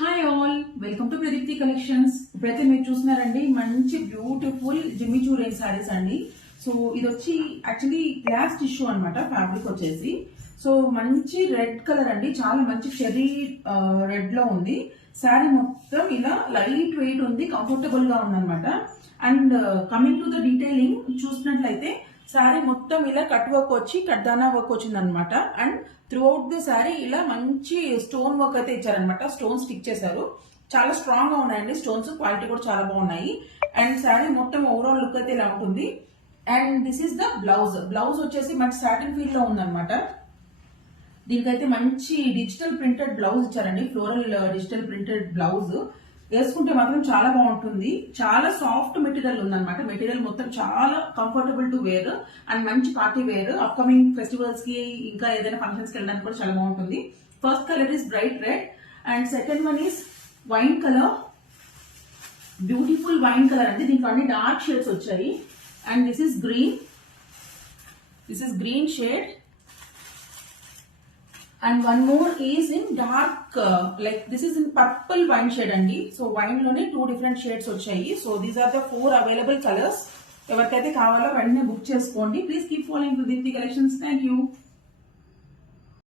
Hi all, welcome to Pradeepti collections. ఇప్పుడైతే మీరు చూస్తున్నారండి మంచి బ్యూటిఫుల్ జిమ్మిచూ రేంజ్ సారీస్ అండి. సో ఇది వచ్చి యాక్చువల్లీ గ్లాస్ టిష్యూ అనమాట, ఫ్యాబ్రిక్ వచ్చేసి. సో మంచి రెడ్ కలర్ అండి, చాలా మంచి చెర్రీ రెడ్ లో ఉంది. శారీ మొత్తం ఇలా లైట్ వెయిట్ ఉంది, కంఫర్టబుల్ గా ఉంది అనమాట. And coming to the detailing చూసినట్లయితే శారీ మొత్తం ఇలా కట్ వర్క్ వచ్చి కట్దానా వర్క్ వచ్చింది అనమాట. And through out the sari ఇలా మంచి స్టోన్ వర్క్ అయితే ఇచ్చారనమాట. స్టోన్ స్టిక్ చేశారు, చాలా స్ట్రాంగ్ గా ఉన్నాయండి స్టోన్స్, క్వాలిటీ కూడా చాలా బాగున్నాయి. అండ్ శారీ మొత్తం ఓవరాల్ లుక్ అయితే ఇలా ఉంటుంది. And this is the blouse. Blouse వచ్చేసి మంచి సాటిన్ ఫీల్ లో ఉందన్నమాట. దీనికైతే మంచి డిజిటల్ ప్రింటెడ్ బ్లౌజ్ ఇచ్చారండి, ఫ్లోరల్ డిజిటల్ ప్రింటెడ్ బ్లౌజ్. వేసుకుంటే మాత్రం చాలా బాగుంటుంది. చాలా సాఫ్ట్ మెటీరియల్ ఉందన్నమాట. మెటీరియల్ మొత్తం చాలా కంఫర్టబుల్ టు వేర్ అండ్ మంచి పార్టీ వేర్. అప్కమింగ్ ఫెస్టివల్స్ కి ఇంకా ఏదైనా ఫంక్షన్స్ కి వెళ్ళడానికి కూడా చాలా బాగుంటుంది. First colour is bright red and second one is wine colour. Beautiful wine colour అండి, దీనికి అన్ని డార్క్ షేడ్స్ వచ్చాయి. And this is green, this is green shade. And one more is in dark, like this is in purple wine shade andi. So wine lone two different shades vachayi. So these are the 4 available colors. Evarkaithe kavalo ventane book cheskondi. Please keep following Pradeepti Collections. Thank you.